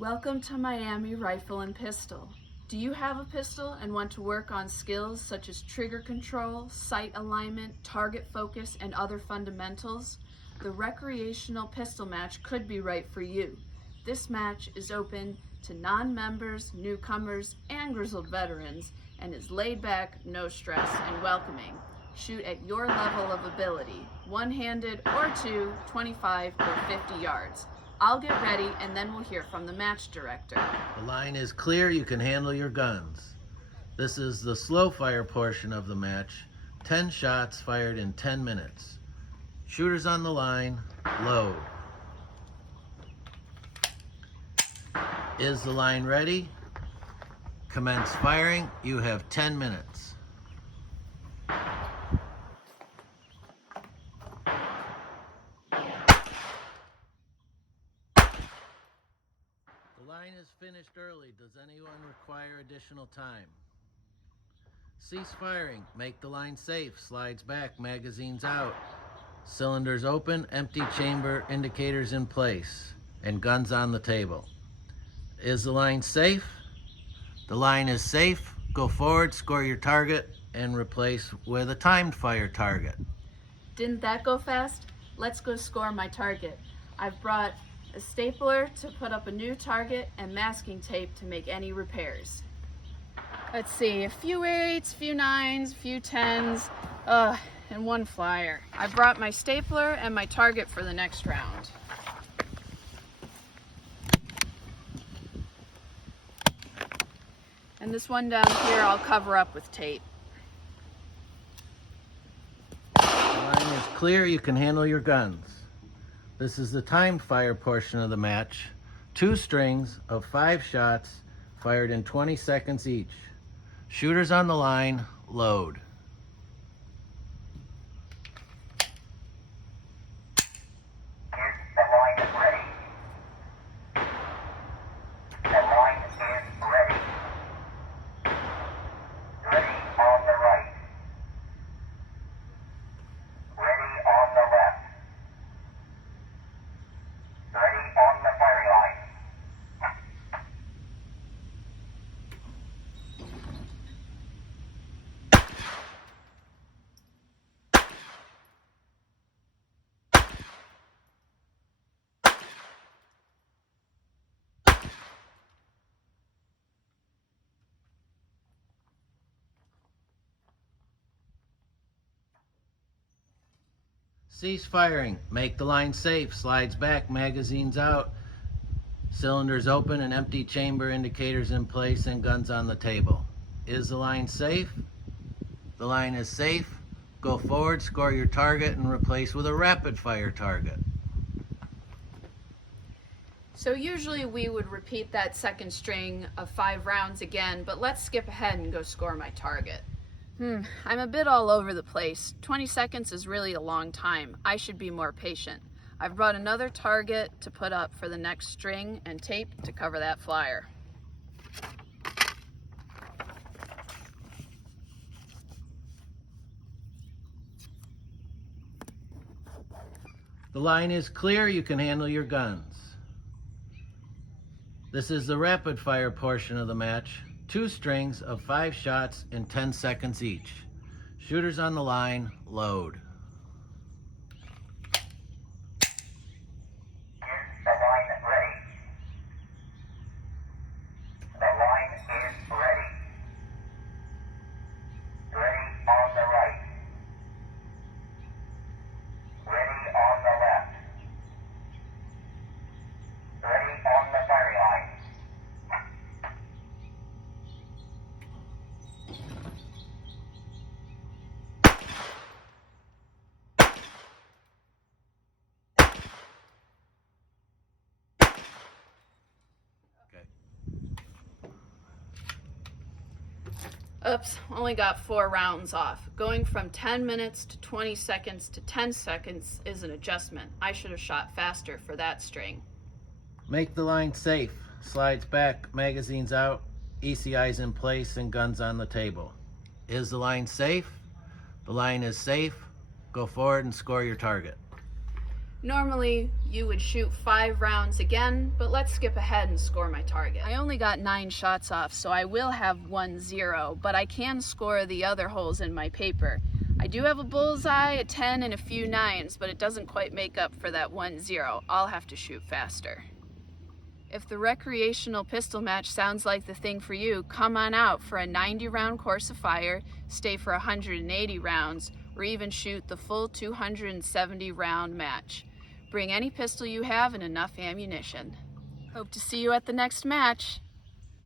Welcome to Miami Rifle and Pistol. Do you have a pistol and want to work on skills such as trigger control, sight alignment, target focus, and other fundamentals? The recreational pistol match could be right for you. This match is open to non-members, newcomers, and grizzled veterans, and is laid back, no stress, and welcoming. Shoot at your level of ability, one-handed or two, 25 or 50 yards. I'll get ready and then we'll hear from the match director. The line is clear, you can handle your guns. This is the slow fire portion of the match. 10 shots fired in 10 minutes. Shooters on the line, load. Is the line ready? Commence firing, you have 10 minutes. The line is finished early. Does anyone require additional time? Cease firing. Make the line safe. Slides back. Magazines out. Cylinders open. Empty chamber indicators in place. And guns on the table. Is the line safe? The line is safe. Go forward, score your target, and replace with a timed fire target. Didn't that go fast? Let's go score my target. I've brought a stapler to put up a new target and masking tape to make any repairs. Let's see, a few 8s, few 9s, few 10s, and one flyer. I brought my stapler and my target for the next round. And this one down here I'll cover up with tape. The line is clear, you can handle your guns. This is the timed fire portion of the match. 2 strings of 5 shots fired in 20 seconds each. Shooters on the line, load. Cease firing. Make the line safe. Slides back, magazines out, cylinders open and empty chamber indicators in place and guns on the table. Is the line safe? The line is safe. Go forward, score your target, and replace with a rapid fire target. So usually we would repeat that second string of 5 rounds again, but let's skip ahead and go score my target. I'm a bit all over the place. 20 seconds is really a long time. I should be more patient. I've brought another target to put up for the next string and tape to cover that flyer. The line is clear, you can handle your guns. This is the rapid fire portion of the match. 2 strings of 5 shots in 10 seconds each. Shooters on the line, load. Oops, only got 4 rounds off. Going from 10 minutes to 20 seconds to 10 seconds is an adjustment. I should have shot faster for that string. Make the line safe. Slides back, magazines out, ECIs in place, and guns on the table. Is the line safe? The line is safe. Go forward and score your target. Normally, you would shoot 5 rounds again, but let's skip ahead and score my target. I only got 9 shots off, so I will have 1-0, but I can score the other holes in my paper. I do have a bullseye, a 10, and a few 9s, but it doesn't quite make up for that 1-0. I'll have to shoot faster. If the recreational pistol match sounds like the thing for you, come on out for a 90-round course of fire, stay for 180 rounds, or even shoot the full 270-round match. Bring any pistol you have and enough ammunition. Hope to see you at the next match.